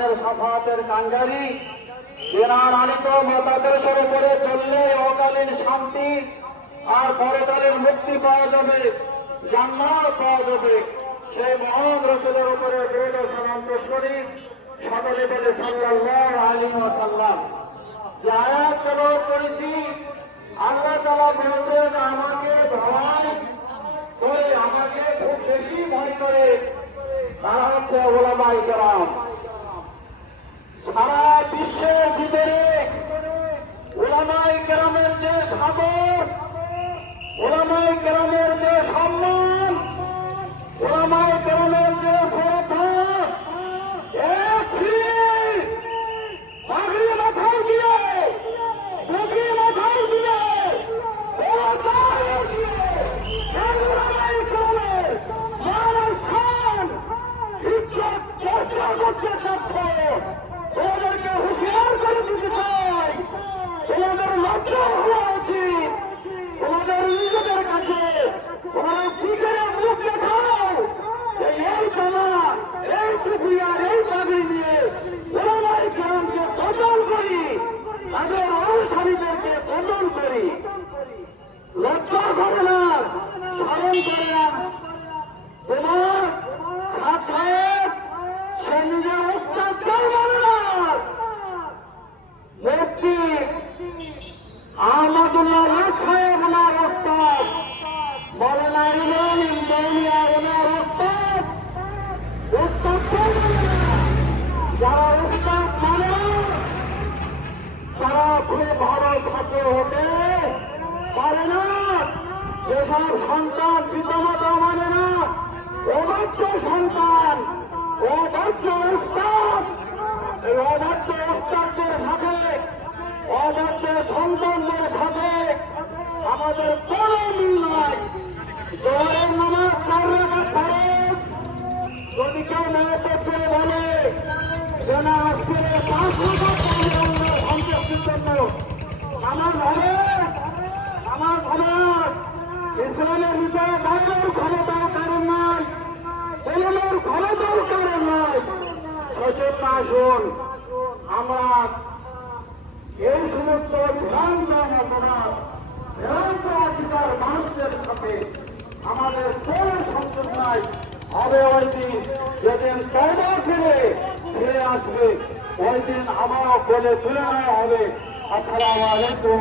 জাহানের সাফাতের কাঙ্গারি। মতাদর্শের উপরে চললে অকালীন শান্তি আর পরকালীন মুক্তি পাওয়া যাবে, জান্নাত পাওয়া যাবে। সেই মহান রসুলের উপরে দৃঢ় পেশ করি সকলে বলে সাল্লাল্লাহু আলাইহি ওয়াসাল্লাম। যে আয়াত করেছি, আল্লাহ তাআলা বলেছেন, আমাকে ভয় করে, আমাকে খুব বেশি ভয় করে। তারা হচ্ছে ওলামাই কেরাম। সারা বিশ্বের স্মরণ করে না তোমার সাত সাহেব সে নিজের উস্তাদকেও বলে না মুক্তি আহমদুল্লাহ রাজ সাহেব ওনার উস্তাদ বলে না ইমাম ইন্দাউলিয়া ওনার উস্তাদ উস্তাদকেও বলে না যারা উস্তাদ মানে না, তারা খুব ভালো ছাত্র হতে পারে না যেসব সন্তান পিতামাতা মানে না অবাধ্য সন্তান, অবাধ্য উস্তাদ এই অবাধ্য উস্তাদদের সাথে, অবাধ্য সন্তানদের সাথে আমাদের কোনো মিল নাই। জোরের নামাজ যদি কেউ বলে যে না আজকে পাঁচ আমার ঘরে আমার ঘরে ইসলামের বিষয়ে বাইরের কারণ নাই বেলুনের ক্ষমতাও কারণ নাই। সচেতন আসুন, আমরা এই সমস্ত হবে ওই দিন যেদিন তবা তুলে নেওয়া হবে। আসসালামু আলাইকুম